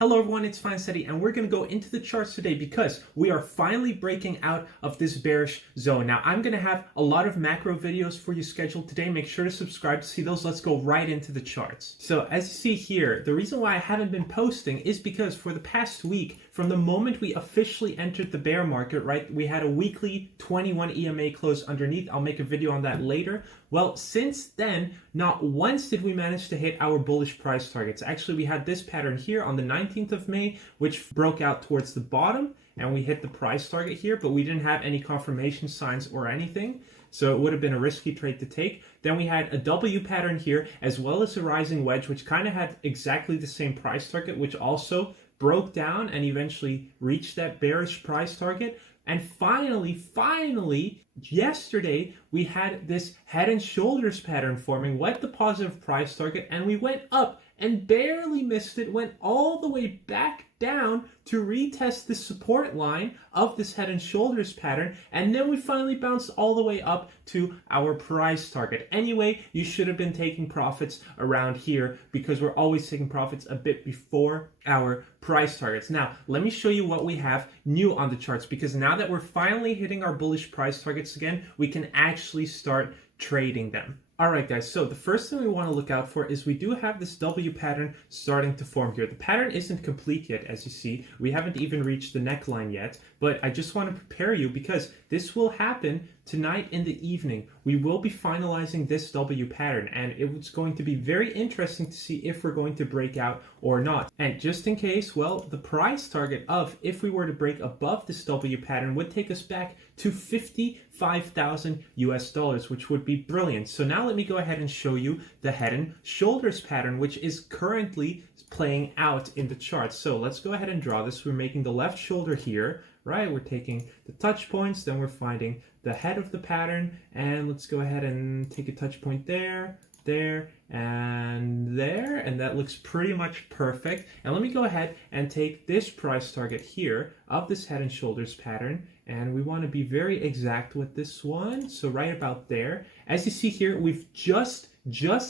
Hello everyone, it's FineSteady, and we're going to go into the charts today because we are finally breaking out of this bearish zone. Now, I'm going to have a lot of macro videos for you scheduled today. Make sure to subscribe to see those. Let's go right into the charts. So as you see here, the reason why I haven't been posting is because for the past week, from the moment we officially entered the bear market, right, we had a weekly 21 EMA close underneath. I'll make a video on that later. Well, since then, not once did we manage to hit our bullish price targets. Actually, we had this pattern here on the 19th of May, which broke out towards the bottom, and we hit the price target here, but we didn't have any confirmation signs or anything. So it would have been a risky trade to take. Then we had a W pattern here, as well as a rising wedge, which kind of had exactly the same price target, which also broke down and eventually reached that bearish price target. And finally, yesterday, we had this head and shoulders pattern forming, went the positive price target, and we went up and barely missed it, went all the way back down to retest the support line of this head and shoulders pattern, and then we finally bounced all the way up to our price target. Anyway, you should have been taking profits around here because we're always taking profits a bit before our price targets. Now, let me show you what we have new on the charts, because now that we're finally hitting our bullish price targets again, we can actually start trading them. All right, guys, so the first thing we want to look out for is we do have this W pattern starting to form here. The pattern isn't complete yet, as you see. We haven't even reached the neckline yet, but I just want to prepare you because this will happen tonight in the evening. We will be finalizing this W pattern, and it's going to be very interesting to see if we're going to break out or not. And just in case, well, the price target of if we were to break above this W pattern would take us back to 55,000 US dollars, which would be brilliant. So now let me go ahead and show you the head and shoulders pattern, which is currently playing out in the chart. So let's go ahead and draw this. We're making the left shoulder here, right? We're taking the touch points, then we're finding the head of the pattern, and let's go ahead and take a touch point there, and that looks pretty much perfect. And let me go ahead and take this price target here of this head and shoulders pattern, and we want to be very exact with this one, so right about there. As you see here, we've just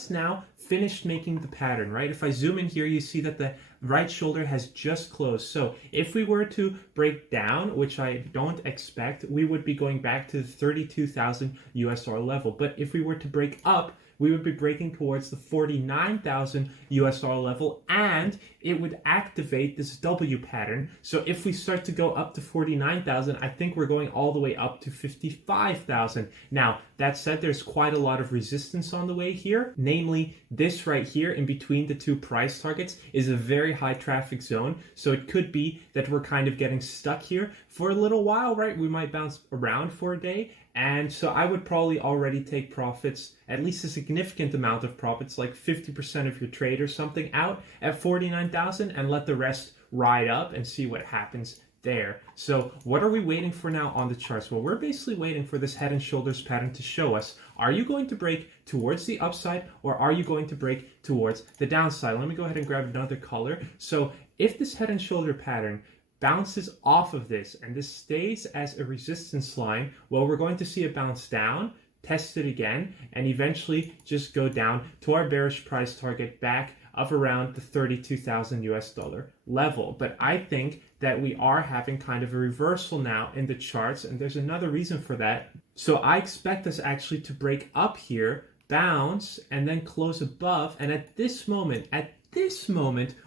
now finished making the pattern, right? If I zoom in here, you see that the right shoulder has just closed. So if we were to break down, which I don't expect, we would be going back to the 32,000 US dollar level. But if we were to break up, we would be breaking towards the 49,000 US dollar level, and it would activate this W pattern. So if we start to go up to 49,000, I think we're going all the way up to 55,000. Now, that said, there's quite a lot of resistance on the way here. Namely, this right here in between the two price targets is a very high traffic zone. So it could be that we're kind of getting stuck here for a little while, right? We might bounce around for a day. And so I would probably already take profits, at least a significant amount of profits, like 50% of your trade or something out at 49,000, and let the rest ride up and see what happens there. So what are we waiting for now on the charts? Well, we're basically waiting for this head and shoulders pattern to show us, are you going to break towards the upside or are you going to break towards the downside? Let me go ahead and grab another color. So if this head and shoulder pattern bounces off of this and this stays as a resistance line, well, we're going to see it bounce down, test it again, and eventually just go down to our bearish price target back of around the 32,000 US dollar level. But I think that we are having kind of a reversal now in the charts, and there's another reason for that. So I expect us actually to break up here, bounce, and then close above, and at this moment,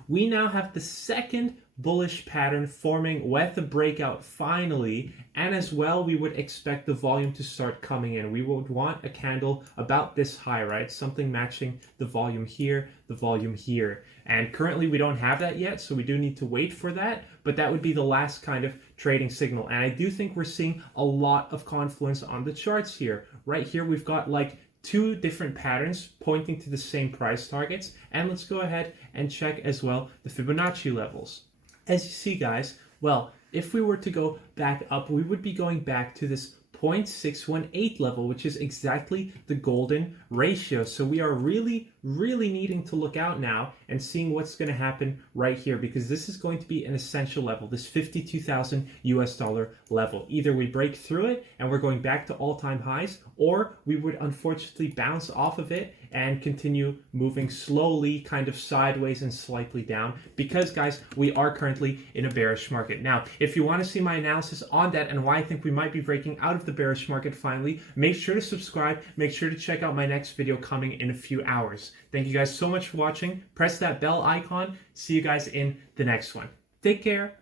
we now have the second bullish pattern forming with the breakout finally, and as well we would expect the volume to start coming in. We would want a candle about this high, right? Something matching the volume here, the volume here. And currently we don't have that yet, so we do need to wait for that, but that would be the last kind of trading signal. And I do think we're seeing a lot of confluence on the charts here. Right here we've got like two different patterns pointing to the same price targets, and let's go ahead and check as well the Fibonacci levels. As you see, guys, well, if we were to go back up, we would be going back to this 0.618 level, which is exactly the golden ratio. So we are really needing to look out now and seeing what's going to happen right here, because this is going to be an essential level, this 52,000 US dollar level. Either we break through it and we're going back to all-time highs, or we would unfortunately bounce off of it and continue moving slowly, kind of sideways and slightly down, because guys, we are currently in a bearish market. Now, if you want to see my analysis on that and why I think we might be breaking out of the bearish market finally, make sure to subscribe. Make sure to check out my next video coming in a few hours. Thank you guys so much for watching. Press that bell icon. See you guys in the next one. Take care.